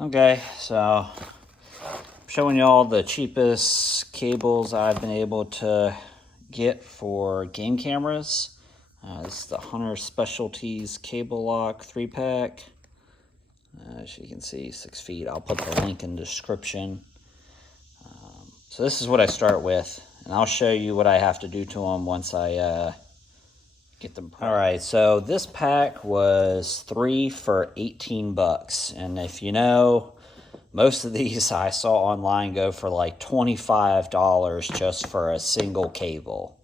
Okay, so I'm showing y'all the cheapest cables I've been able to get for game cameras. This is the Hunter Specialties Cable Lock 3-pack. As you can see, 6 feet. I'll put the link in the description. So this is what I start with, and I'll show you what I have to do to them once I get them. All right, so this pack was 3 for 18 bucks, and if you know, most of these I saw online go for like $25 just for a single cable.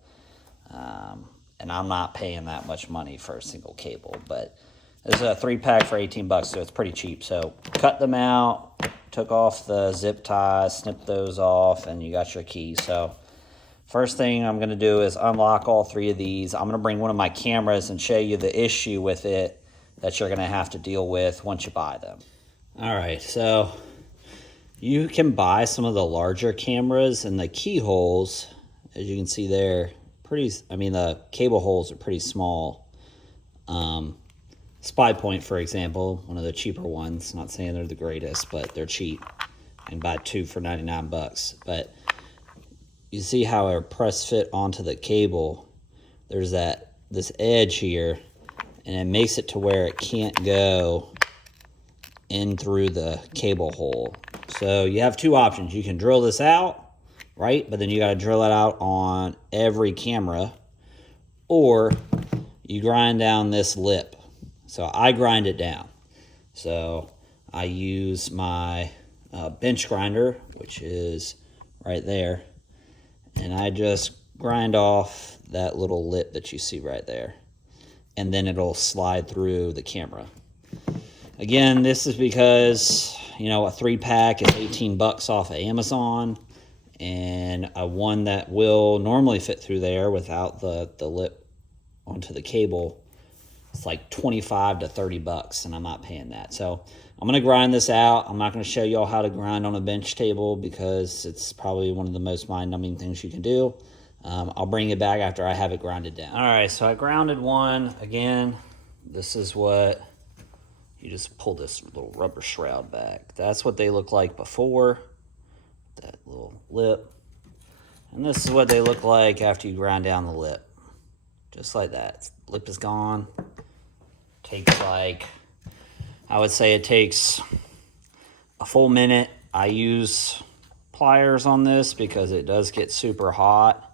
And I'm not paying that much money for a single cable, but this is a 3-pack for 18 bucks, so it's pretty cheap. So cut them out, took off the zip ties, snipped those off, and you got your key. So first thing I'm going to do is unlock all 3 of these. I'm going to bring one of my cameras and show you the issue with it that you're going to have to deal with once you buy them. All right, so you can buy some of the larger cameras, and the keyholes, as you can see there, the cable holes are pretty small. Spy Point, for example, one of the cheaper ones, not saying they're the greatest, but they're cheap. You can buy 2 for 99 bucks. But you see how a press fit onto the cable, there's this edge here, and it makes it to where it can't go in through the cable hole. So you have 2 options. You can drill this out, right? But then you got to drill it out on every camera, or you grind down this lip. So I grind it down. So I use my bench grinder, which is right there, and I just grind off that little lip that you see right there, and then it'll slide through the camera. Again, this is because, a 3-pack is 18 bucks off of Amazon, and a one that will normally fit through there without the lip onto the cable, it's like 25 to 30 bucks, and I'm not paying that. So I'm going to grind this out. I'm not going to show y'all how to grind on a bench table because it's probably one of the most mind-numbing things you can do. I'll bring it back after I have it grinded down. All right, so I grounded one. Again, this is what... You just pull this little rubber shroud back. That's what they look like before, that little lip. And this is what they look like after you grind down the lip. Just like that. Lip is gone. Takes I would say it takes a full minute. I use pliers on this because it does get super hot.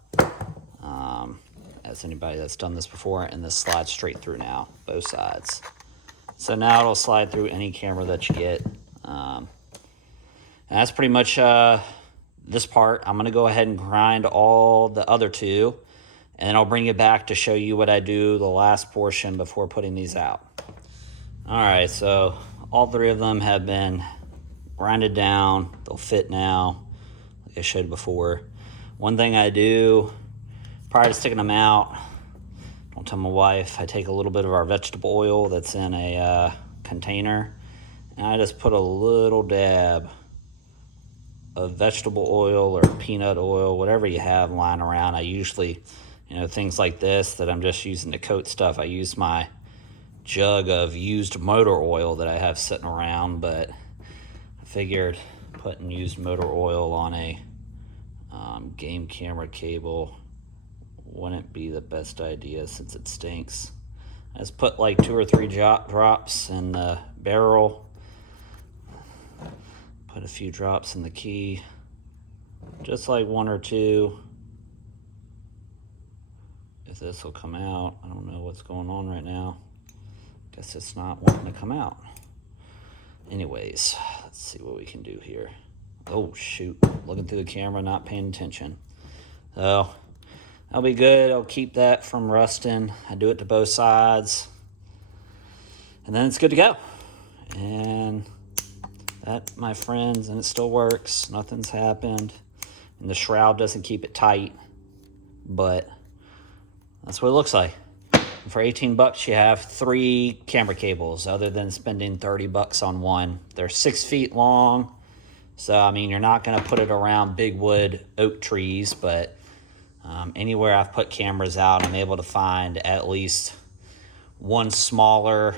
As anybody that's done this before, and this slides straight through now, both sides. So now it'll slide through any camera that you get. And that's pretty much this part. I'm going to go ahead and grind all the other 2, and I'll bring it back to show you what I do the last portion before putting these out. All right, so all 3 of them have been grinded down. They'll fit now, like I showed before. One thing I do prior to sticking them out, don't tell my wife, I take a little bit of our vegetable oil that's in a container, and I just put a little dab of vegetable oil or peanut oil, whatever you have lying around. I usually, things like this that I'm just using to coat stuff, I use my jug of used motor oil that I have sitting around, but I figured putting used motor oil on a game camera cable wouldn't be the best idea since it stinks. I just put like 2 or 3 drops in the barrel. Put a few drops in the key. Just like 1 or 2. If this will come out. I don't know what's going on right now. Guess it's not wanting to come out. Anyways, let's see what we can do here. Oh shoot, looking through the camera, not paying attention. So that'll be good. I'll keep that from rusting. I do it to both sides. And then it's good to go. And that, my friends, and it still works. Nothing's happened. And the shroud doesn't keep it tight. But that's what it looks like. And for 18 bucks, you have 3 camera cables other than spending 30 bucks on one. They're 6 feet long. So, you're not going to put it around big wood oak trees, but anywhere I've put cameras out, I'm able to find at least one smaller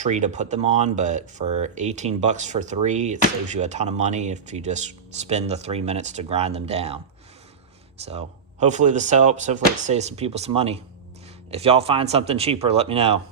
tree to put them on, but for 18 bucks for 3, it saves you a ton of money if you just spend the 3 minutes to grind them down. So hopefully this helps. Hopefully it saves some people some money. If y'all find something cheaper, let me know.